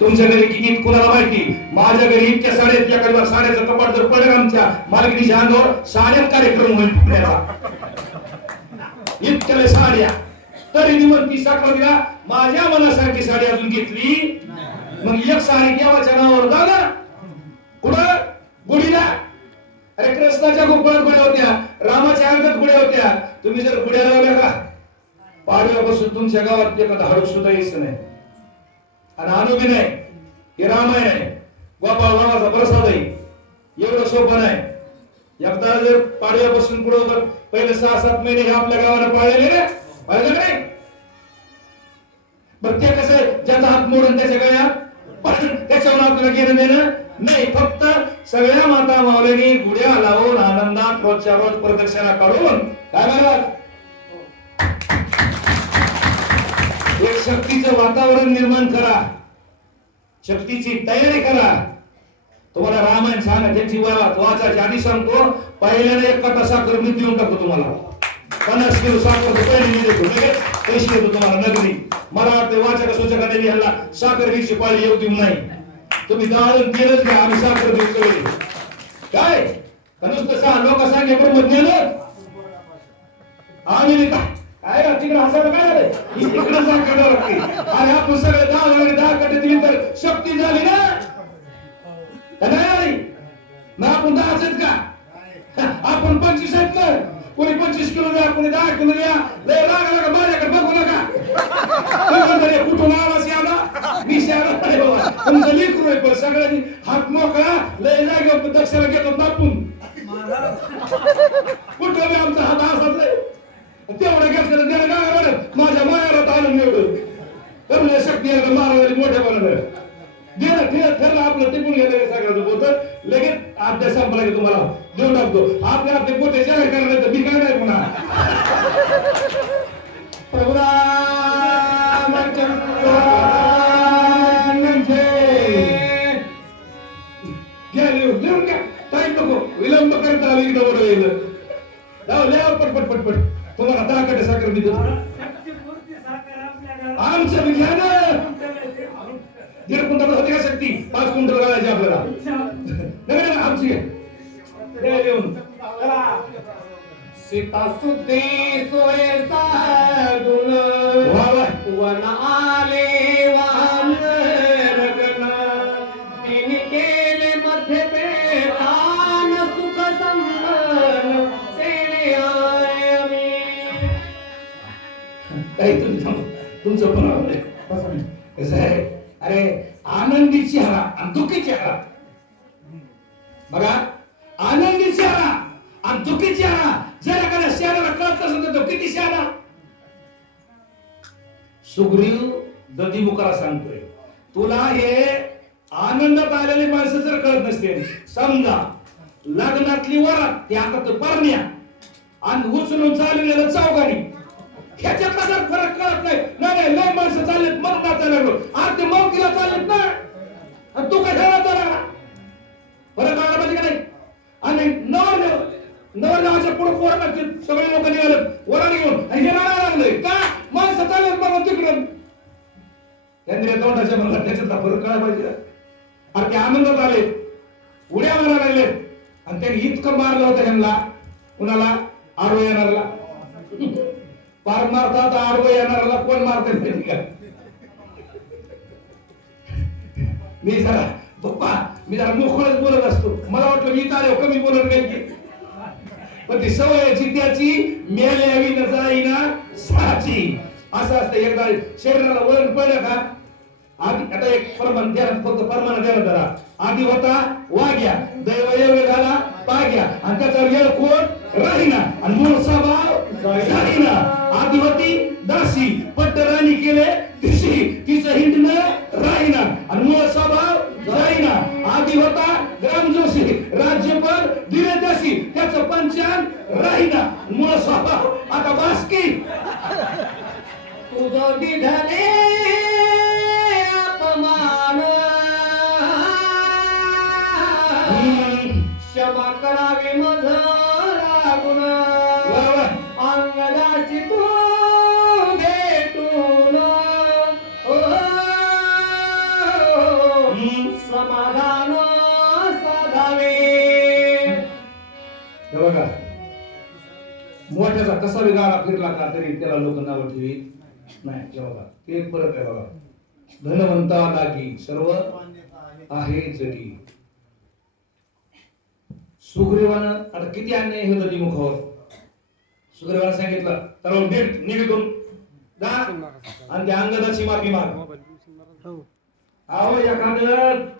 तुमच्या घरी किती कुणाला माहिती, माझ्या घरी इतक्या साड्या, इतक्या साड्याचं कपाट जर पडेल आमच्या मालकीच्या अंगावर, साड्यात कार्यक्रम होईल इतक्या साड्या. तरी निमन ती साखर दिला, माझ्या मनासारखी साडी अजून घेतली. मग एक साडी देवाच्या नावावर झाला कुठं गुढीला. अरे कृष्णाच्या गोकुळात गुढ्या होत्या, रामाच्या अंगात गुढ्या होत्या. तुम्ही जर गुढ्या लावल्या का, पाडव्यापासून तुमच्या गावात एखादा हळू सुद्धा यायचं नाही. आणि अनुभी नाही, हे रामायण आहे, गोपाळ रामाचा प्रसाद आहे. एवढं सोपं नाही. एकदा जर पाडव्यापासून पुढे पहिले 6-7 महिने हे आपल्या गावाला पाळलेले रे, पाहिलं नाही. बरं ते कसं, ज्याचा हात मोडून त्याच्या गळ्यात त्याच्यावर आपल्याला घेणं देणं नाही. फक्त सगळ्या माता मावल्यांनी गुढ्या लावून आनंदात रोजच्या रोज प्रदक्षिणा काढून काय म्हणतात, एक शक्तीचं वातावरण निर्माण करा, शक्तीची तयारी करा. तुम्हाला रामायण सांगा, त्याची वाचायची आधी सांगतो. पहिल्याने 1 कटा साखर मी देऊन टाकतो तुम्हाला. 50 किलो साखर पहिली देतो, पैसे देतो तुम्हाला नगदी. मला वाटतं वाचक सूचकांनी ह्याला साखर घ्यायची पाळी येऊ देऊ नाही. तुम्ही दाळून तेलच घ्या, आम्ही साखर देऊ. काय नुसतं 6 लोक सांगे बरोबर नेलं आम्ही काय तिकडे हसायला काय झालंय, इकडे साखर लागते. अरे आपण सगळे 10 कटे दिली तर शक्ती झाली ना. नाही मग आपण 10 आहेत का, आपण 25 आहेत का. कोणी 25 किलो द्या, कोणी 10 किलो द्या. लय लागा माझ्याकडे बघू नका. कुठून आवाज आला, मी बाबा तुमचं लेकरू आहे. पण सगळ्यांनी हात मोकळा, लय जागे दक्षिणा घेतो दापून. कुठं मी आमचा हात असाच तेवढं घेतलं त्याला काय म्हणत, माझ्या मायाला आनंद एवढं तर शक्ती महाराजांनी मोठ्या बनवलं. ठरलं आपलं टिपून गेलं सगळं होतं. लगेच अभ्यास संपला की तुम्हाला देऊन टाकतो. आपल्या आपले पोते जाहीर करणार तर मी काय नाही पुन्हा. विलंब करता पटपट पटपट तुम्हाला 10 कटे साखर मी देतो. आमचं विज्ञान 1.5 क्विंटल होती का शक्ती, 5 क्विंटल घालायची आपल्याला. नाही आमची सीता सुते सोय साधून वन आले वाहन रगन. तिने केले मध्ये पेटान सुख संबन सेने आय मी. काही तुमचं पण कसं आहे. अरे आनंदी चेहरा आणि दुःखी चेहरा बघा. आनंदी चेहरा आणि दुःखी चेहरा जर एखाद्या शहराला कळत नसेल तर तो किती शहरा. सुग्रीव दधीमुखाला सांगतोय, तुला हे आनंदात आलेली माणसं जर कळत नसते, समजा लग्नातली वरात त्या आता परण्या आणि उचलून चाललेलं चौघाणी, ह्याच्यातला जर फरक कळत नाही. नाही लय माणसं चाललेत मग नाचायला लागलो, आज ते मौकीला चाललेत ना, आणि तू काय खेळायला लागला. फरक कळायला पाहिजे का नाही. आणि नवरदेवाच्या पुढे पोरं लागतील, सगळे लोक निघाले वराने घेऊन आणि हे रडायला लागले का, माणसं चाललेत बघा तिकडून. त्यांनी तोंडाच्या म्हणला त्याच्यातला फरक कळायला पाहिजे. अरे ते आनंदात आले, उड्या मारायला लागले, आणि त्यांनी इतकं मारलं होतं ह्यांना, कुणाला आडवं येणारला. पार मारतात आडवं येणाराला कोण मारते माहिती का. मी जरा मोकळच बोलत असतो. मला वाटलं मी इथं कमी बोलत नाही की, पण ती सवयाची त्याची मेले यावी न जाईना साची असं असतं. एकदा शरीराला वळण पडलं का, आधी आता एक परमान द्या, फक्त परमान द्यायला जरा. आधी होता वाघ्या, दैव येळ झाला पाग्या, आणि त्याचा वेळ कोण राहीना, आणि मूळ स्वभाव राहीना. आधी होती दासी, पट्टराणी केले दिशी, तिचं हिंडणं राहीना, आणि मूळ स्वभाव राहीना. आधी होता ग्रामजोशी, राज्यभर दिले दासी, त्याचं पंचांग राहीना, मूळ स्वभाव आता बासकी. तुझं दिधले अपमान क्षमा करावी मज लागून. अंगदाची तू भेटून समाधान साधावे. हे बघा मोठ्याचा कसा गाडा फिरला का तरी त्याला लोक नाव ठेवीत नाही. हे बघा ते फरक आहे बघा. धनवंता लागी सर्व आहे जगी. सुग्रीवानं आता किती अन्याय होत मुखावर. सुग्रीवानं सांगितलं तर निघून जा आणि त्या अंगदाची माफी माग. अहो एखादं